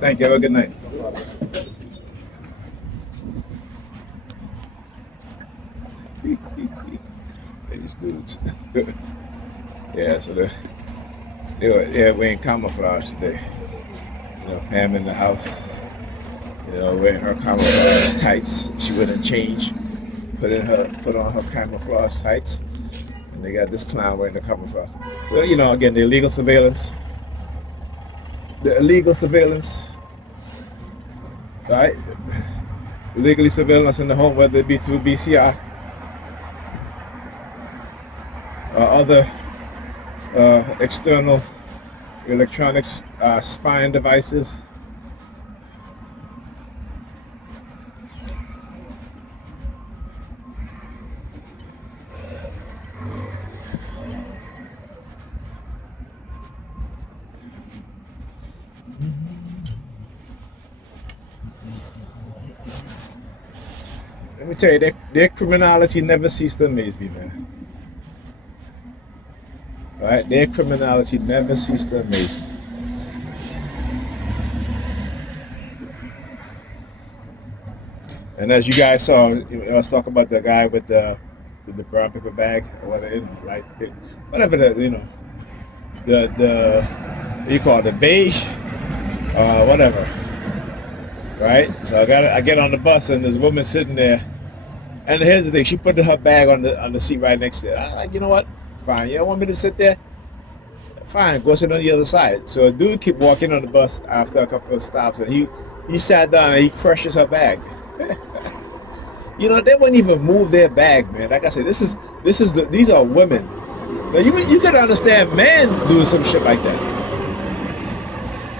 Thank you. Have a good night. These dudes. Yeah, so we're wearing camouflage today. You know, Pam in the house, you know, wearing her camouflage tights. She wouldn't change. Put on her camouflage tights. And they got this clown wearing the camouflage. Well, you know, again, the illegal surveillance. Right? Illegally surveillance in the home, whether it be through BCI or other external electronics spying devices. Let me tell you, their criminality never ceased to amaze me, man. Right? Their criminality never ceased to amaze me. And as you guys saw, I was talking about the guy with the brown paper bag or whatever, right? Whatever the what you call it, the beige, whatever, right? So I get on the bus and there's a woman sitting there, and here's the thing: she put her bag on the seat right next to it. I'm like, you know what? Fine. You don't want me to sit there? Fine. Go sit on the other side. So a dude kept walking on the bus after a couple of stops, and he sat down and he crushes her bag. You know, they wouldn't even move their bag, man. Like I said, these are women. Now you gotta understand, men doing some shit like that,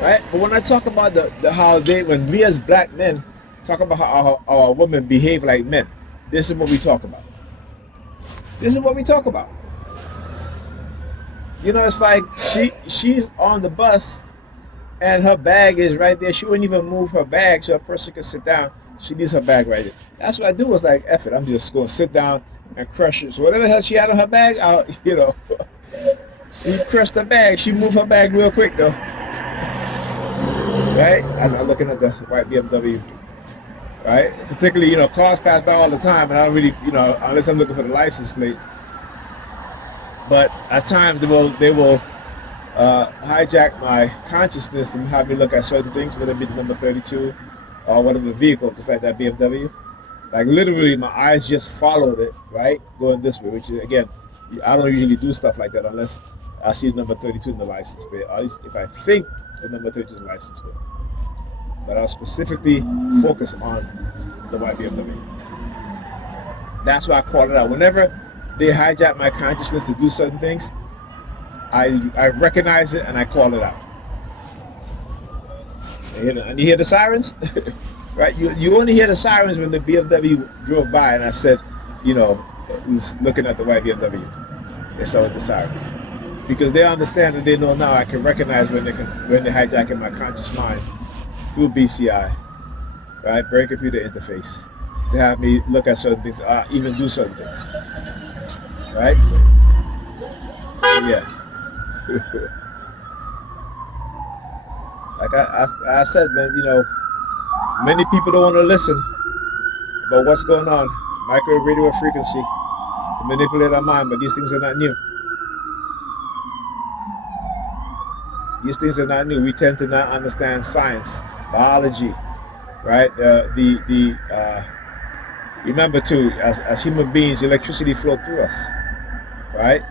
right? But when I talk about when we as black men talk about how our women behave like men, this is what we talk about. This is what we talk about. You know, it's like she's on the bus and her bag is right there. She wouldn't even move her bag so a person could sit down. She leaves her bag right there. That's what I do. Was like, F it, I'm just going to sit down and crush it. So whatever the hell she had on her bag, he crushed her bag. She moved her bag real quick though. Right? I'm looking at the white BMW. Right? Particularly, cars pass by all the time, and I don't really, unless I'm looking for the license plate. But at times they will hijack my consciousness and have me look at certain things, whether it be the number 32 or whatever vehicle, just like that BMW. Like literally, my eyes just followed it, right, going this way. Which is, again, I don't usually do stuff like that unless I see the number 32 in the license plate. At least if I think the number 32 is the license plate. But I'll specifically focus on the white BMW. That's why I call it out. Whenever they hijack my consciousness to do certain things, I recognize it and I call it out. And you hear the sirens, right? You only hear the sirens when the BMW drove by, and I said, was looking at the white BMW. They started the sirens because they understand and they know now. I can recognize when they're hijacking my conscious mind through BCI, right? Brain computer interface, to have me look at certain things, even do certain things, right? Yeah. Like I said, man, many people don't want to listen about what's going on, microwave radio frequency, to manipulate our mind, but these things are not new. These things are not new. We tend to not understand science, biology, right? Remember too, as human beings, electricity flows through us, right?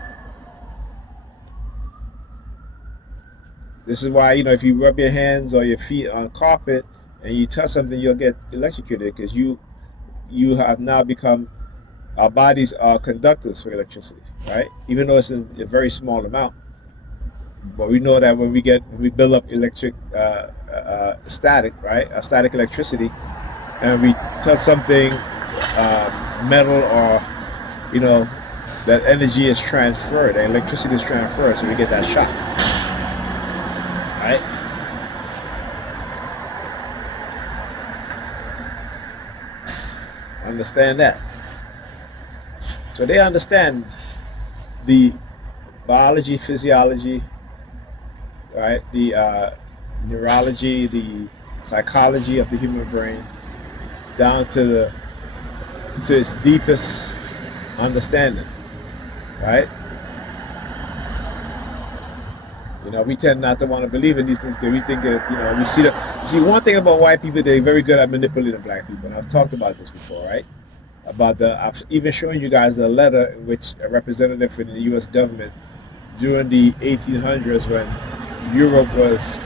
This is why, if you rub your hands or your feet on carpet and you touch something, you'll get electrocuted, because you have now become, our bodies are conductors for electricity, right? Even though it's in a very small amount. But we know that when we build up electric static, right? Static electricity, and we touch something metal, or that energy is transferred, the electricity is transferred, so we get that shock. Right? Understand that. So they understand the biology, physiology, right? The neurology, the psychology of the human brain, down to its deepest understanding, right? We tend not to want to believe in these things because we think that we see one thing about white people, they're very good at manipulating black people, and I've talked about this before, right? I've even shown you guys the letter in which a representative from the U.S. government during the 1800s when Europe was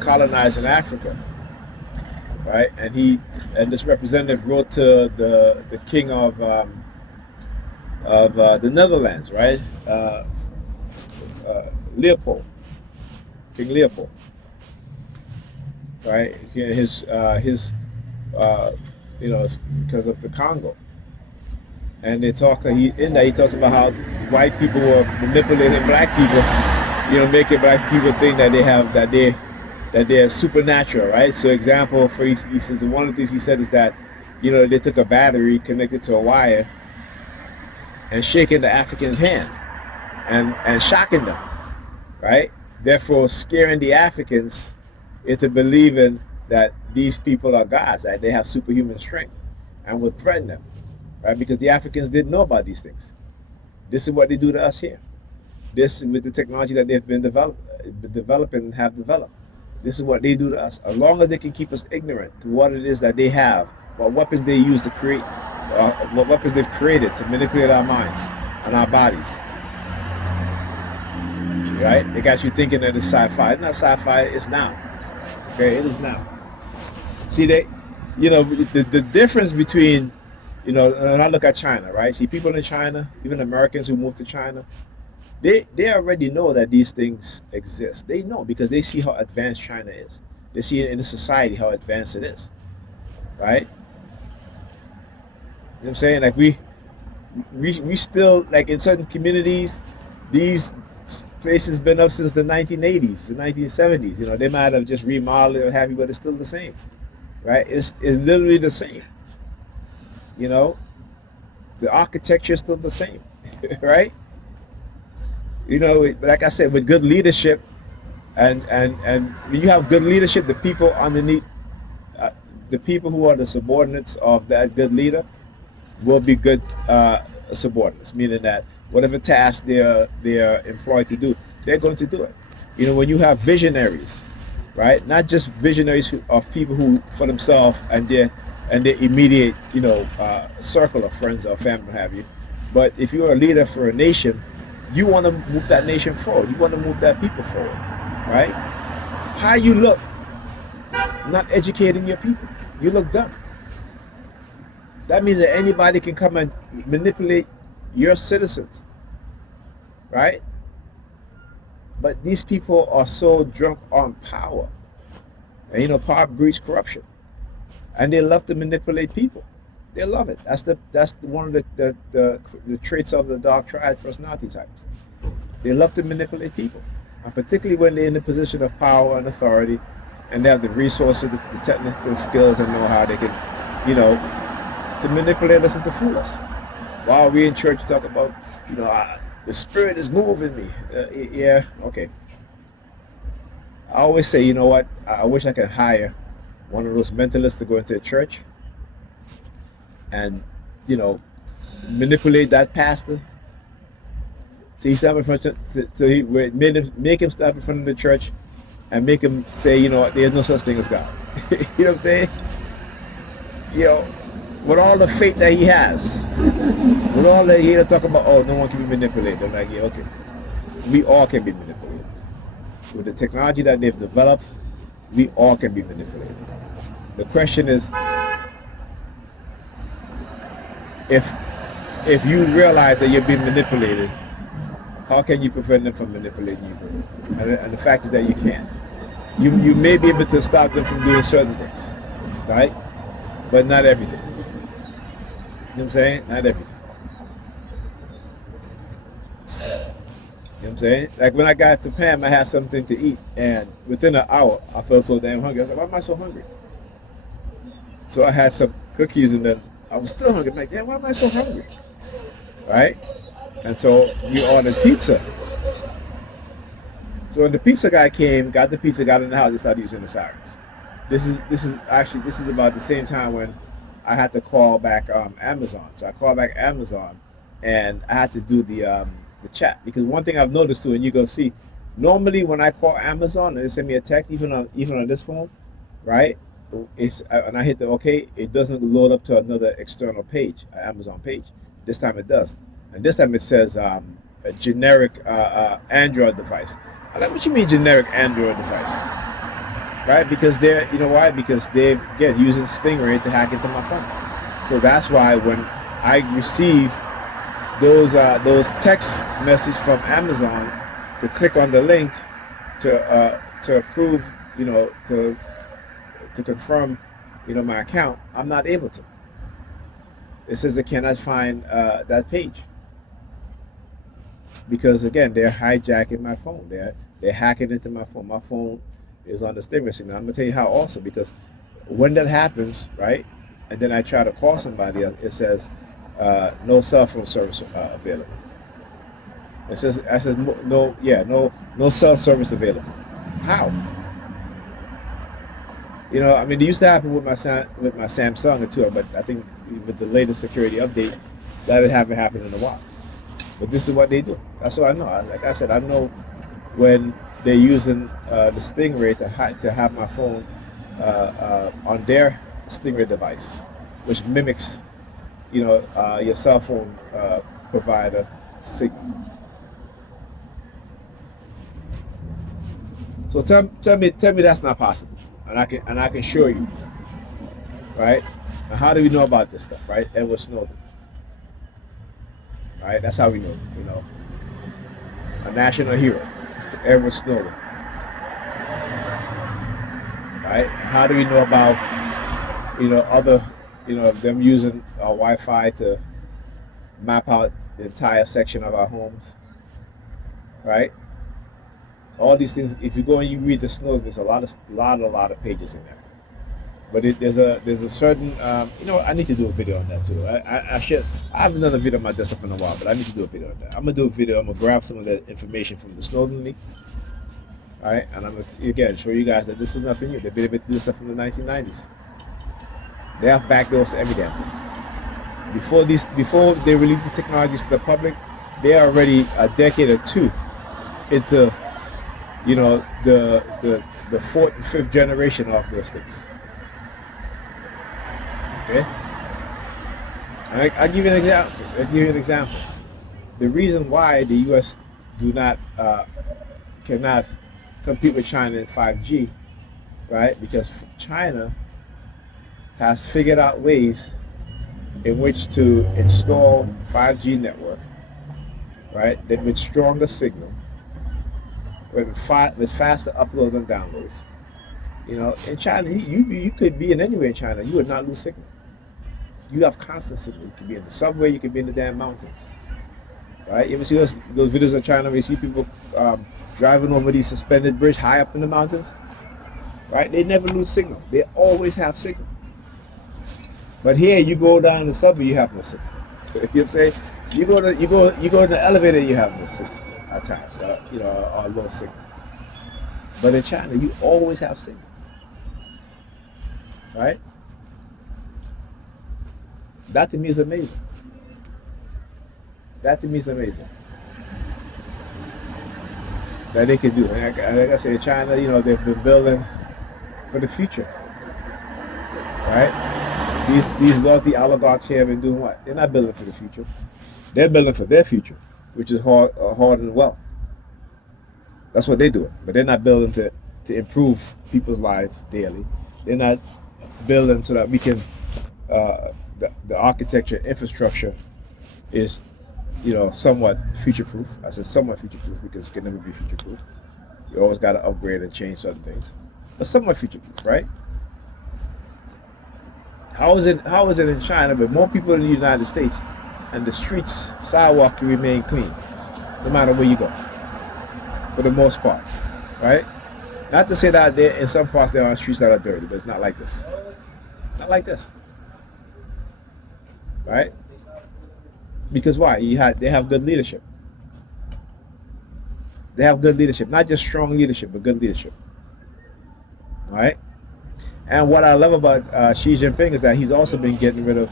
colonizing Africa, right? And this representative wrote to the king of the Netherlands, right? Leopold, King Leopold, right? His because of the Congo, and they talk. He talks about how white people were manipulating black people, making black people think that they're supernatural, right? So, example for he says one of the things he said is that, they took a battery connected to a wire and shaking the African's hand and shocking them, right? Therefore, scaring the Africans into believing that these people are gods, that they have superhuman strength, and would threaten them, right? Because the Africans didn't know about these things. This is what they do to us here. This, with the technology that they've been developing and have developed, this is what they do to us. As long as they can keep us ignorant to what it is that they have, what weapons they use to create, what weapons they've created to manipulate our minds and our bodies. Right? They got you thinking that it's sci-fi. It's not sci-fi, it's now. Okay, it is now. See, the difference between, when I look at China, right? See, people in China, even Americans who move to China, they already know that these things exist. They know because they see how advanced China is. They see in the society how advanced it is, right? You know what I'm saying? Like we still, like in certain communities, these places been up since the 1980s, the 1970s. They might have just remodeled it or have you, but it's still the same, right? It's literally the same. The architecture is still the same, right? Like I said, with good leadership, and when you have good leadership, the people underneath, the people who are the subordinates of that good leader, will be good subordinates, meaning that whatever task they're employed to do, they're going to do it. When you have visionaries, right? Not just visionaries of people who for themselves and their immediate circle of friends or family, what have you. But if you're a leader for a nation, you want to move that nation forward. You want to move that people forward, right? How you look, not educating your people. You look dumb. That means that anybody can come and manipulate your citizens, right? But these people are so drunk on power, and power breeds corruption, and they love to manipulate people. They love it. That's one of the traits of the dark triad personality types. They love to manipulate people, and particularly when they're in a position of power and authority, and they have the resources, the technical skills and know-how. They can, to manipulate us and to fool us. While we in church talk about, the spirit is moving me. Yeah, okay. I always say, you know what? I wish I could hire one of those mentalists to go into a church and, manipulate that pastor to stand in front make him stand in front of the church and make him say, there's no such thing as God. You know what I'm saying? With all the faith that he has, with all that he talk about, oh, no one can be manipulated. I'm like, yeah, okay. We all can be manipulated. With the technology that they've developed, we all can be manipulated. The question is, if you realize that you're being manipulated, how can you prevent them from manipulating you? And the fact is that you can't. You may be able to stop them from doing certain things, right? But not everything. You know what I'm saying? Not everything. You know what I'm saying? Like when I got to Pam, I had something to eat, and within an hour, I felt so damn hungry. I was like, why am I so hungry? So I had some cookies, and then I was still hungry. I'm like, damn, why am I so hungry? Right? And so we ordered pizza. So when the pizza guy came, got the pizza, got in the house, they started using the sirens. This is about the same time when I had to call back Amazon. So I called back Amazon, and I had to do the chat, because one thing I've noticed too, and you go see, normally when I call Amazon and they send me a text, even on this phone, right? And I hit the OK, it doesn't load up to another external page, an Amazon page. This time it does, and this time it says a generic Android device. I'm like, what you mean generic Android device? Right? Because they're, you know why? Because they're, again, using Stingray to hack into my phone. So that's why when I receive those text message from Amazon to click on the link to approve, to confirm, my account, I'm not able to. It says it cannot find that page, because again, they're hijacking my phone. They're hacking into my phone. My phone is on the stimulus signal. I'm gonna tell you how also, because when that happens, right, and then I try to call somebody, it says no cell phone service available. It says, I said no cell service available. How? I mean, it used to happen with my Samsung too, but I think with the latest security update, that haven't happened in a while. But this is what they do. That's what I know. Like I said, I know when they're using the Stingray to have my phone on their Stingray device, which mimics, your cell phone provider signal. So tell me that's not possible, and I can show you, right? Now, how do we know about this stuff, right? Edward Snowden, right? That's how we know, a national hero, Edward Snowden, right? How do we know about, other, them using Wi-Fi to map out the entire section of our homes, right? All these things. If you go and you read the Snowden, there's a lot of pages in there. But there's a certain, I need to do a video on that too. I haven't done a video on my desktop in a while, but I need to do a video on that. I'm gonna do a video. I'm gonna grab some of that information from the Snowden leak. All right, and I'm gonna again show you guys that this is nothing new. They've been able to do stuff from the 1990s. They have backdoors to every damn thing. Before they release the technologies to the public, they are already a decade or two into, the fourth and fifth generation of those things. Okay, I'll give you an example. The reason why the U.S. cannot compete with China in 5G, right? Because China has figured out ways in which to install 5G network, right? That with stronger signal, with faster upload and downloads. In China, you could be in anywhere in China, you would not lose signal. You have constant signal. You could be in the subway, you could be in the damn mountains, right? You ever see those videos of China where you see people driving over these suspended bridge high up in the mountains, right? They never lose signal. They always have signal. But here, you go down the subway, you have no signal. You know what I'm saying? You go to the elevator, you have no signal at times, or low signal. But in China, you always have signal, right? That to me is amazing. That they can do. And like I say, China, they've been building for the future, right? These wealthy oligarchs here have been doing what? They're not building for the future. They're building for their future, which is hard and wealth. That's what they're doing. But they're not building to improve people's lives daily. They're not building so that we can, the architecture, infrastructure is, somewhat future-proof. I said somewhat future-proof because it can never be future-proof. You always got to upgrade and change certain things. But somewhat future-proof, right? How is it in China, but more people in the United States, and the streets, sidewalk can remain clean, no matter where you go, for the most part, right? Not to say that in some parts there are streets that are dirty, but it's not like this. Not like this, right? Because why? They have good leadership. They have good leadership, not just strong leadership, but good leadership. All right. And what I love about Xi Jinping is that he's also been getting rid of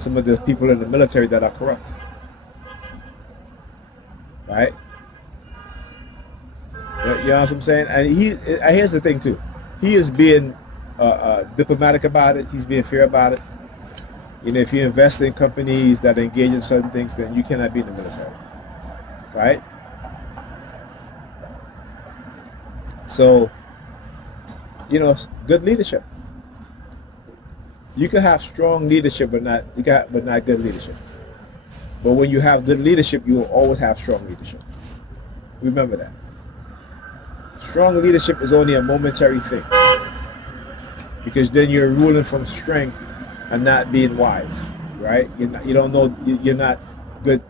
some of the people in the military that are corrupt. Right. You know what I'm saying? And here's the thing too. He is being diplomatic about it. He's being fair about it. You know, if you invest in companies that engage in certain things, then you cannot be in the military, right? So, you know, good leadership. You can have strong leadership, but not good leadership. But when you have good leadership, you will always have strong leadership. Remember that. Strong leadership is only a momentary thing, because then you're ruling from strength and not being wise, right? You don't know. You're not good.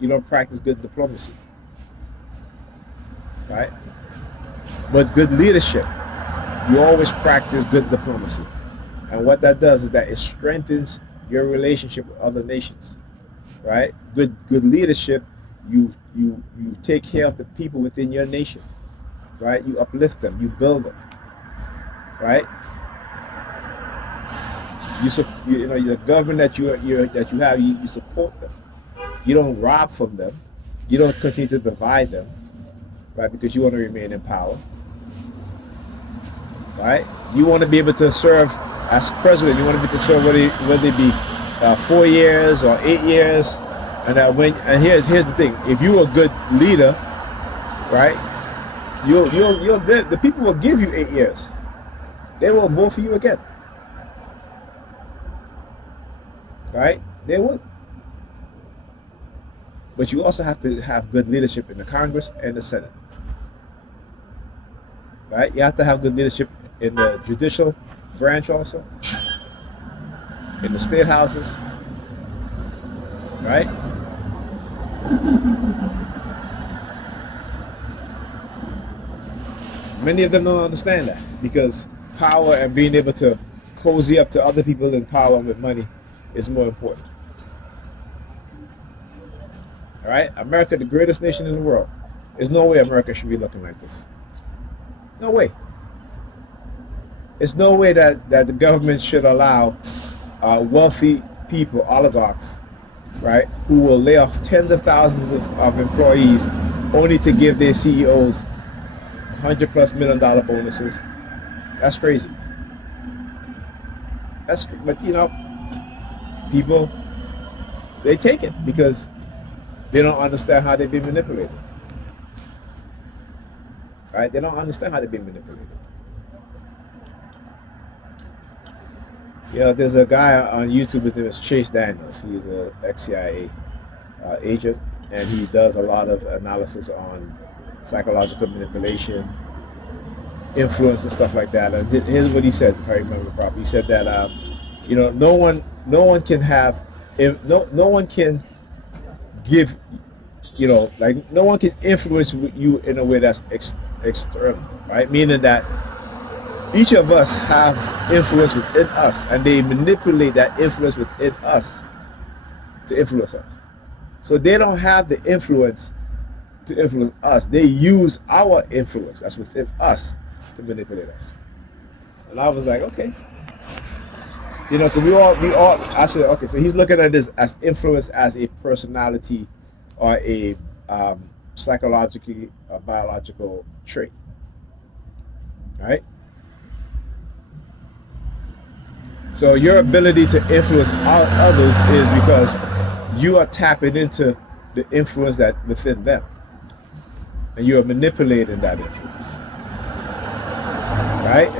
You don't practice good diplomacy, right? But good leadership, you always practice good diplomacy, and what that does is that it strengthens your relationship with other nations, right? Good leadership, you take care of the people within your nation, right? You uplift them, you build them, right? You know, the government that you have, you support them. You don't rob from them. You don't continue to divide them, right? Because you want to remain in power, right? You want to be able to serve as president. You want to be able to serve whether it be 4 years or 8 years, and here's the thing: if you're a good leader, right, the people will give you 8 years. They will vote for you again. Right? They would. But you also have to have good leadership in the Congress and the Senate. Right? You have to have good leadership in the judicial branch also, in the state houses. Right? Many of them don't understand that, because power and being able to cozy up to other people in power with money is more important. All right? America, the greatest nation in the world. There's no way America should be looking like this. No way. There's no way that the government should allow wealthy people, oligarchs, right, who will lay off tens of thousands of employees only to give their CEOs $100+ million bonuses. That's crazy. But you know, people, they take it because they don't understand how they've been manipulated. Right? They don't understand how they've been manipulated. You know, there's a guy on YouTube, his name is Chase Daniels. He's an ex-CIA agent, and he does a lot of analysis on psychological manipulation, influence, and stuff like that. And here's what he said, if I remember properly. He said that you know, no one can give, you know, like no one can influence you in a way that's external, right? Meaning that each of us have influence within us, and they manipulate that influence within us to influence us. So they don't have the influence to influence us. They use our influence that's within us to manipulate us. And I was like, okay. You know, because we all, I said, okay, so he's looking at this as influence as a personality or a psychologically, a biological trait. Right? So your ability to influence others is because you are tapping into the influence that within them, and you are manipulating that influence. Right?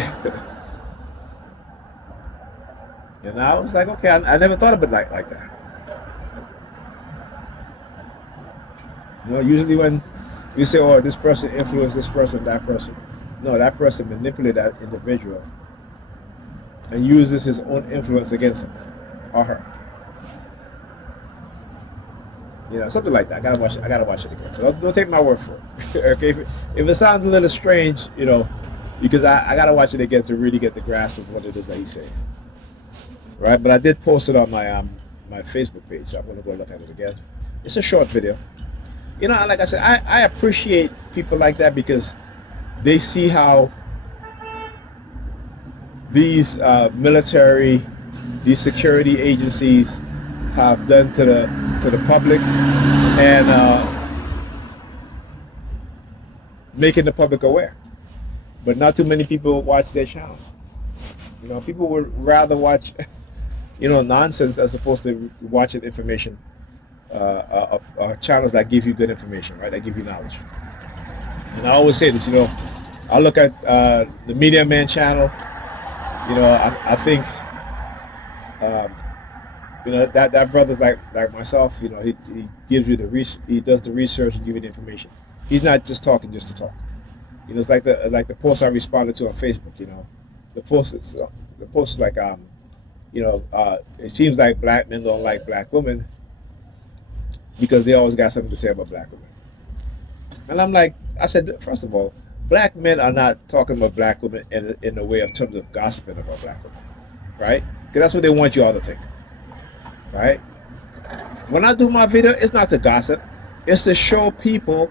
And I was like, okay, I never thought of it like that. You know, usually when you say, oh, this person influenced this person, that person. No, that person manipulated that individual and uses his own influence against him or her. You know, something like that. I gotta watch it again. So don't take my word for it. Okay, if it sounds a little strange, you know, because I gotta watch it again to really get the grasp of what it is that he's saying. Right, but I did post it on my my Facebook page, so I'm gonna go look at it again. It's a short video, You know, like I said, I appreciate people like that because they see how these military, these security agencies have done to the public, and making the public aware. But not too many people watch their channel. You know, people would rather watch, you know, nonsense as opposed to watching information, channels that give you good information, right? That give you knowledge. And I always say this, you know, I look at the Media Man channel. You know, I think, um, you know, that brother's like myself. You know, he gives you he does the research and give you the information. He's not just talking just to talk. You know, it's like the post I responded to on Facebook. You know, the post is like, you know, it seems like black men don't like black women because they always got something to say about black women. And I'm like, I said, first of all, black men are not talking about black women in the way of terms of gossiping about black women, right? Because that's what they want you all to think, right? When I do my video, it's not to gossip. It's to show people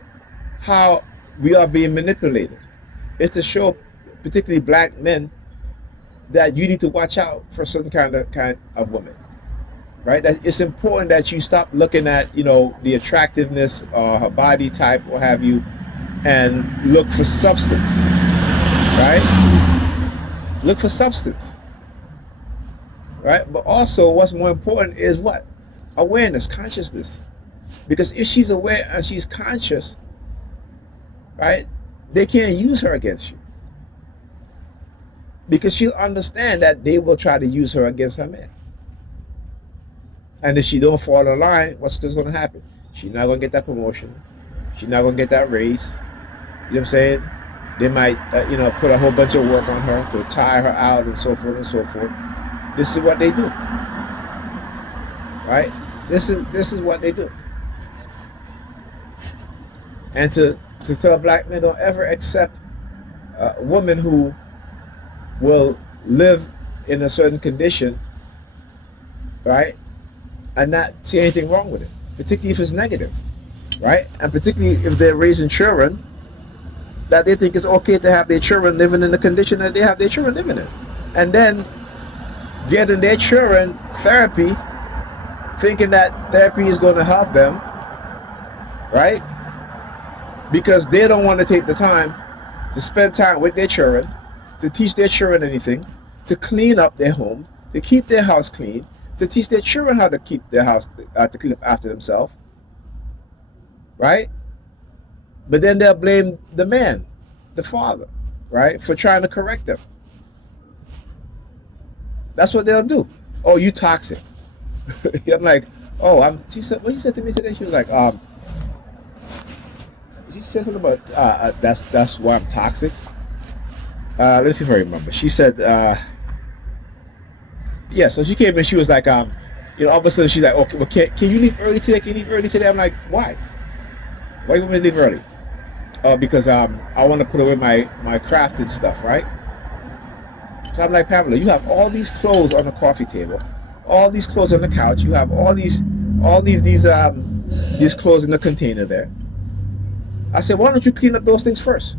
how we are being manipulated. It's to show particularly black men that you need to watch out for certain kind of women, right? That it's important that you stop looking at, you know, the attractiveness or her body type, what have you, and look for substance, right? Look for substance, right? But also, what's more important is what? Awareness, consciousness. Because if she's aware and she's conscious, right, they can't use her against you. Because she'll understand that they will try to use her against her man. And if she don't fall in line, what's going to happen? She's not going to get that promotion. She's not going to get that raise. You know what I'm saying? They might, you know, put a whole bunch of work on her to tire her out and so forth and so forth. This is what they do, right? This is what they do. And to tell black men, don't ever accept a woman who will live in a certain condition, right, and not see anything wrong with it, particularly if it's negative, right? And particularly if they're raising children that they think it's okay to have their children living in the condition that they have their children living in, and then getting their children therapy, thinking that therapy is going to help them, right? Because they don't want to take the time to spend time with their children, to teach their children anything, to clean up their home, to keep their house clean, to teach their children how to keep their house, to clean up after themselves, right? But then they'll blame the man, the father, right, for trying to correct them. That's what they'll do. Oh, you toxic. I'm like, oh, she said, what she said to me today, she was like, she said something about, that's why I'm toxic. Let's see if I remember. She said, yeah, so she came and she was like, you know, all of a sudden she's like, okay, well, can you leave early today? Can you leave early today? I'm like, why? Why you want me to leave early? Oh, because I want to put away my crafted stuff, right? So I'm like, Pamela, you have all these clothes on the coffee table, all these clothes on the couch. You have all these clothes in the container there. I said, why don't you clean up those things first?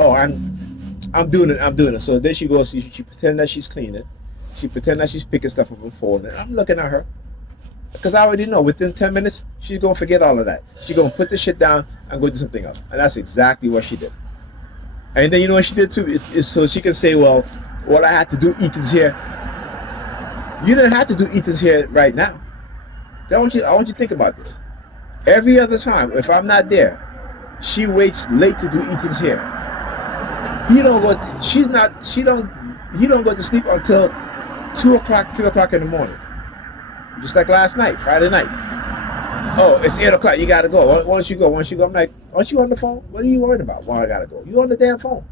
Oh, I'm doing it. So then she goes, she pretend that she's cleaning. She pretend that she's picking stuff up and folding. I'm looking at her because I already know within 10 minutes she's gonna forget all of that. She's gonna put the shit down and go do something else. And that's exactly what she did. And then you know what she did too is so she can say, well, what I had to do Ethan's hair. You didn't have to do Ethan's hair right now. I want you to think about this. Every other time, if I'm not there, she waits late to do Ethan's hair. He don't go to sleep until 2 o'clock, 3 o'clock in the morning. Just like last night, Friday night. Oh, it's 8 o'clock, you gotta go. Why don't you go? I'm like, aren't you on the phone? What are you worried about? Why I gotta go? You on the damn phone.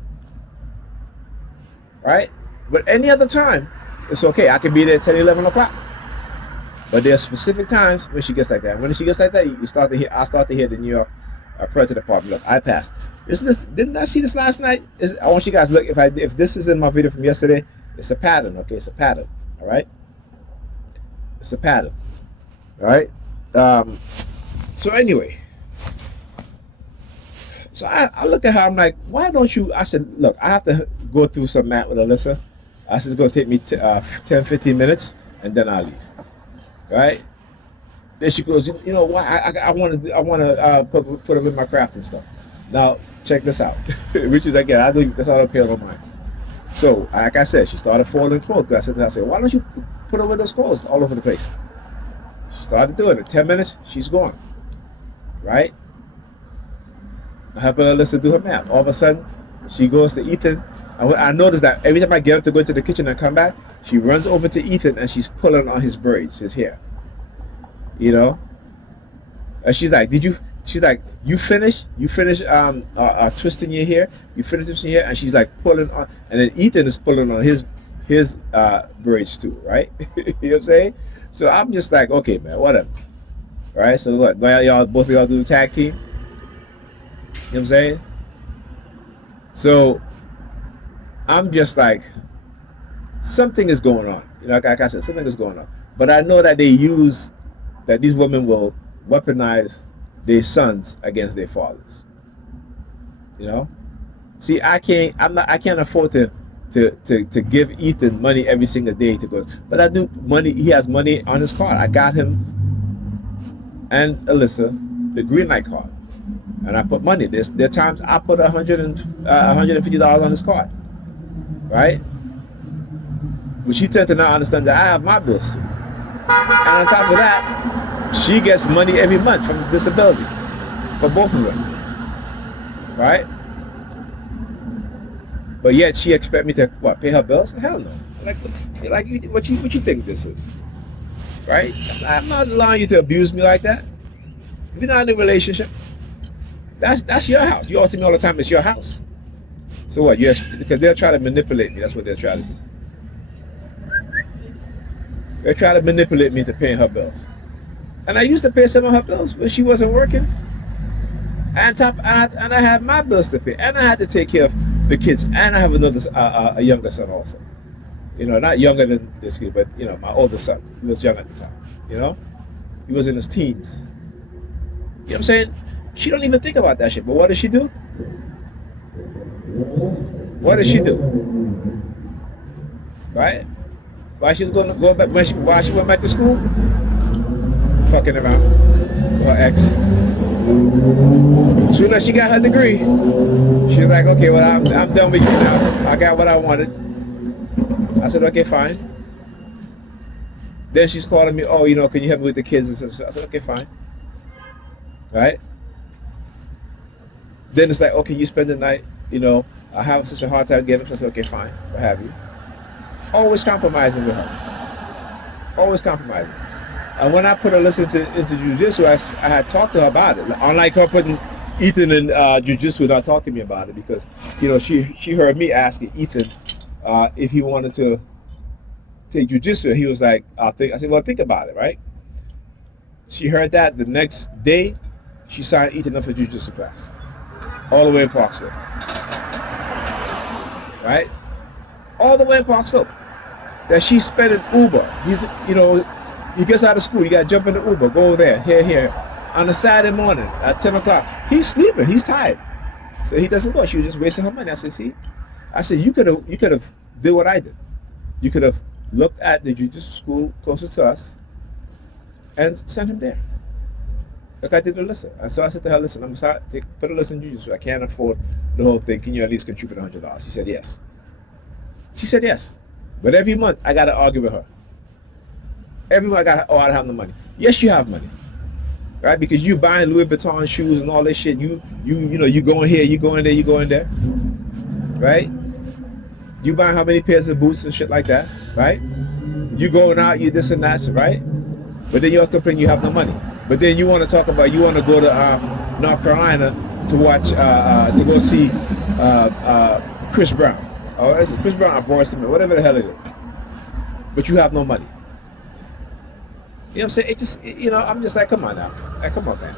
Right? But any other time, it's okay. I can be there 10, 11 o'clock. But there are specific times when she gets like that. When she gets like that, I start to hear the New York prayer to the department. Look, I passed. Didn't I see this last night? I want you guys to look. If this is in my video from yesterday, it's a pattern. Okay, it's a pattern. All right. It's a pattern. All right. So anyway, So I look at her, I'm like, why don't you? I said, look, I have to go through some math with Alyssa. I said, it's going to take me 10, 15 minutes, and then I'll leave. Right? Then she goes, you know why? I want to put them in my craft and stuff. Now, check this out. Which is, again, I think that's all the appeal of mine. So, like I said, she started folding clothes. I said, why don't you put away those clothes all over the place? She started doing it. 10 minutes, she's gone. Right? I help her Alyssa do her math. All of a sudden, she goes to Ethan. I noticed that every time I get up to go into the kitchen and come back, she runs over to Ethan and she's pulling on his braids, his hair. You know? And she's like, she's like, you finish twisting your hair? You finish twisting your hair? And she's like pulling on, and then Ethan is pulling on his braids too, right? You know what I'm saying? So I'm just like, okay, man, whatever. All right, so what? Both of y'all do the tag team? You know what I'm saying? So I'm just like, something is going on. You know, like I said, something is going on. But I know that that these women will weaponize their sons against their fathers. You know? See, I can't afford to give Ethan money every single day to go. But I do money. He has money on his card. I got him and Alyssa the green light card, and I put money. There are times I put $150 on his card, right? But she tends to not understand that I have my bills, and on top of that, she gets money every month from disability for both of them, right? But yet she expect me to pay her bills? Hell no. What you think this is, right? I'm not allowing you to abuse me like that. If you're not in a relationship, that's your house. You all tell me all the time it's your house. So what? Yes, because they'll try to manipulate me. That's what they're trying to do. They're trying to manipulate me into paying her bills. And I used to pay some of her bills when she wasn't working. And I had my bills to pay, and I had to take care of the kids, and I have a younger son also. You know, not younger than this kid, but you know, my older son. He was young at the time. You know, he was in his teens. You know what I'm saying? She don't even think about that shit. But what does she do? What does she do? Right? While she was go back, while she went back to school, fucking around with her ex. Soon as she got her degree, she was like, okay, well, I'm done with you now. I got what I wanted. I said, okay, fine. Then she's calling me, oh, you know, can you help me with the kids? I said, okay, fine. Right? Then it's like, okay, you spend the night, you know, I have such a hard time getting up. So I said, okay, fine, what have you. Always compromising with her. Always compromising. And when I put her into jiu-jitsu, I had talked to her about it. Unlike her putting Ethan in jiu-jitsu, not talk to me about it, because, you know, she heard me asking Ethan if he wanted to take jiu-jitsu. He was like, I said, well, think about it, right? She heard that. The next day, she signed Ethan up for jiu-jitsu class. All the way in Park Slope. Right? All the way in Park Slope. That she's spending Uber. He's, you know, he gets out of school, you got to jump in the Uber, go over there, here. On a Saturday morning at 10 o'clock, he's sleeping, he's tired. So he doesn't go. She was just wasting her money. I said, see? I said, you could have did what I did. You could have looked at the jiu-jitsu school closer to us and sent him there. Like I did to Alyssa. And so I said to her, listen, I'm sorry, put Alyssa in jiu-jitsu. I can't afford the whole thing. Can you at least contribute $100? She said, yes. She said, yes. But every month, I got to argue with her. Every month, I don't have no money. Yes, you have money. Right? Because you buying Louis Vuitton shoes and all this shit. You know, you going here, you going there, you going there. Right? You buying how many pairs of boots and shit like that. Right? You going out, you this and that, right? But then you're complaining you have no money. But then you want to talk about, you want to go to North Carolina to watch, to go see Chris Brown. Or is it Chris Brown or Boris Smith, whatever the hell it is. But you have no money. You know what I'm saying? It just, you know, I'm just like, come on now. Like, come on, man.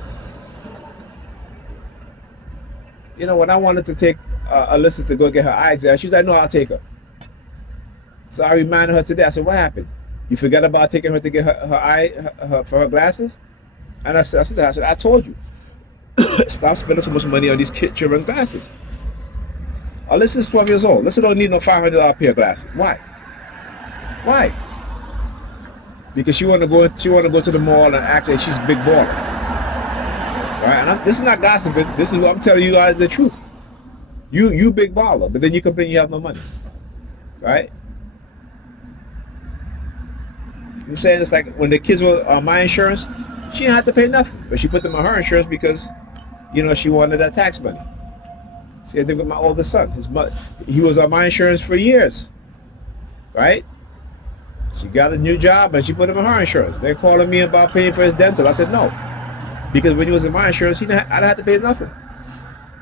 You know, when I wanted to take Alyssa to go get her eye exam, she was like, no, I'll take her. So I reminded her today. I said, what happened? You forgot about taking her to get her eye, for her glasses? And I said, I told you. Stop spending so much money on these children's glasses. Alyssa's 12 years old. Alyssa don't need no $500 pair of glasses. Why? Why? Because she want to go to the mall and act like she's a big baller. Right? And this is not gossiping. This is what I'm telling you guys the truth. You big baller, but then you complain you have no money. Right? I'm saying it's like when the kids were on my insurance, she didn't have to pay nothing, but she put them on her insurance because, you know, she wanted that tax money. See, I think with my oldest son, he was on my insurance for years, right? She got a new job and she put him on her insurance. They're calling me about paying for his dental. I said no, because when he was in my insurance, I didn't have to pay nothing.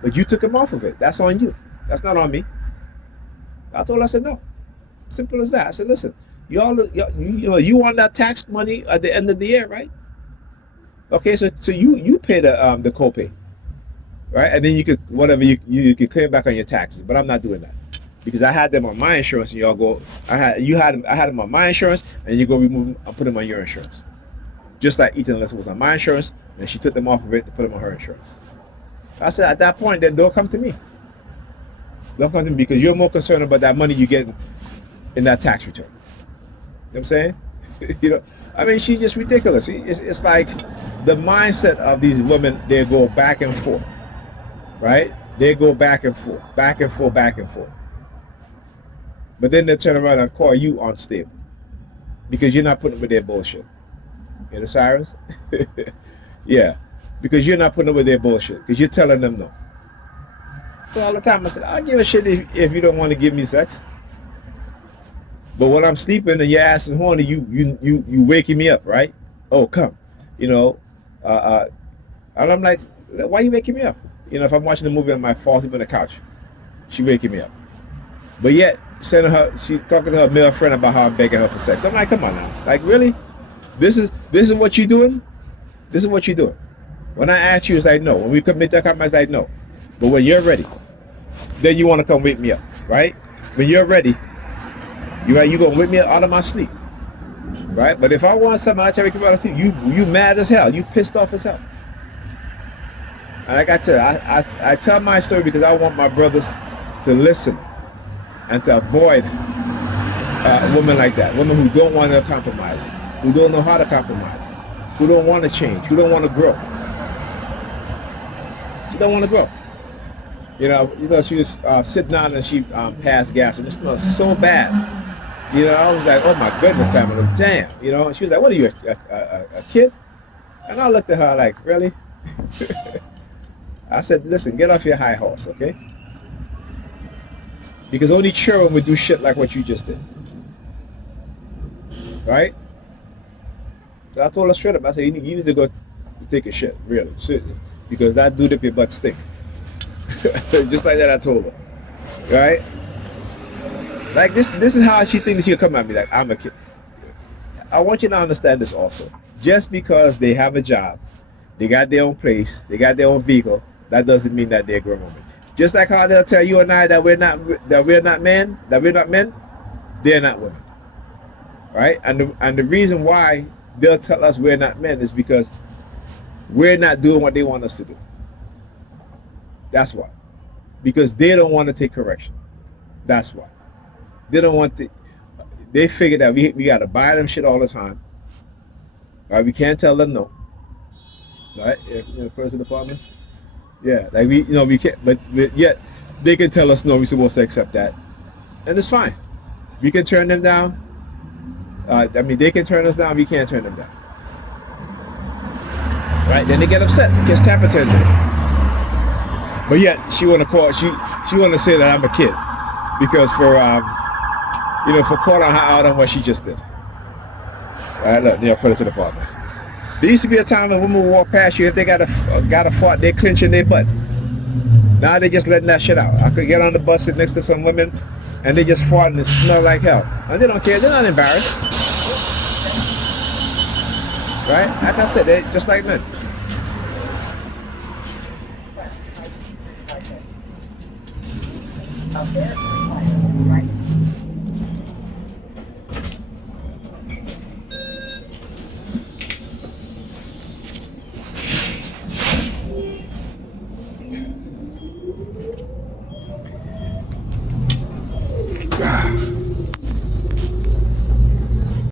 But you took him off of it. That's on you. That's not on me. I told her, I said no. Simple as that. I said, listen, you want that tax money at the end of the year, right? Okay, so you pay the copay, right? And then you could you could claim back on your taxes. But I'm not doing that because I had them on my insurance, and y'all go. I had them on my insurance, and you go remove them and put them on your insurance. Just like Ethan Alyssa was on my insurance, and she took them off of it to put them on her insurance. I said at that point, then don't come to me. Don't come to me because you're more concerned about that money you get in that tax return. You know what I'm saying? You know, I mean, she's just ridiculous. It's like the mindset of these women, they go back and forth, right? They go back and forth, back and forth, back and forth. But then they turn around and call you unstable because you're not putting up with their bullshit. You know, Cyrus? Yeah, because you're not putting up with their bullshit because you're telling them no. So all the time I said, I'll give a shit if you don't want to give me sex. But when I'm sleeping and your ass is horny, you waking me up, right? Oh, come, you know, and I'm like, why you waking me up? You know, if I'm watching a movie and I fall asleep on the couch, she waking me up. But yet, she's talking to her male friend about how I'm begging her for sex. I'm like, come on now, like really? This is what you're doing? This is what you're doing. When I ask you, it's like no. When we commit that compromise, it's like no. But when you're ready, then you want to come wake me up, right? When you're ready. You're gonna wake me out of my sleep, right? But if I want something, I try to wake you out of sleep. You mad as hell. You pissed off as hell. And like I tell you, I tell my story because I want my brothers to listen and to avoid women like that, women who don't want to compromise, who don't know how to compromise, who don't want to change, who don't want to grow. She don't want to grow. You know, she was sitting down and she passed gas and it smelled so bad. You know, I was like, oh my goodness, Pamela, damn. You know, she was like, what are you, a kid? And I looked at her like, really? I said, listen, get off your high horse, okay? Because only children would do shit like what you just did. Right? So I told her straight up, I said, you need to go take a shit, really, seriously. Because that dude up your butt stink. Just like that I told her. Right? Like this is how she thinks she'll come at me like I'm a kid. I want you to understand this also. Just because they have a job, they got their own place, they got their own vehicle, that doesn't mean that they're grown women. Just like how they'll tell you and I that we're not men, they're not women. Right? And the reason why they'll tell us we're not men is because we're not doing what they want us to do. That's why. Because they don't want to take correction. That's why. They don't want to. They figure that we got to buy them shit all the time. Right? We can't tell them no. Right? In the person department. Yeah, like we can't. But yet they can tell us no. We're supposed to accept that, and it's fine. We can turn them down. They can turn us down. We can't turn them down. Right? Then they get upset. It gets temper tantrum. But yet she want to call. She want to say that I'm a kid because for calling her out on what she just did. All right, look, put it to the partner. There used to be a time when women would walk past you if they got a fart, they clenching their butt. Now they just letting that shit out. I could get on the bus, sit next to some women, and they just fart and it smell like hell. And they don't care. They're not embarrassed. Right? Like I said, they're just like men. Okay.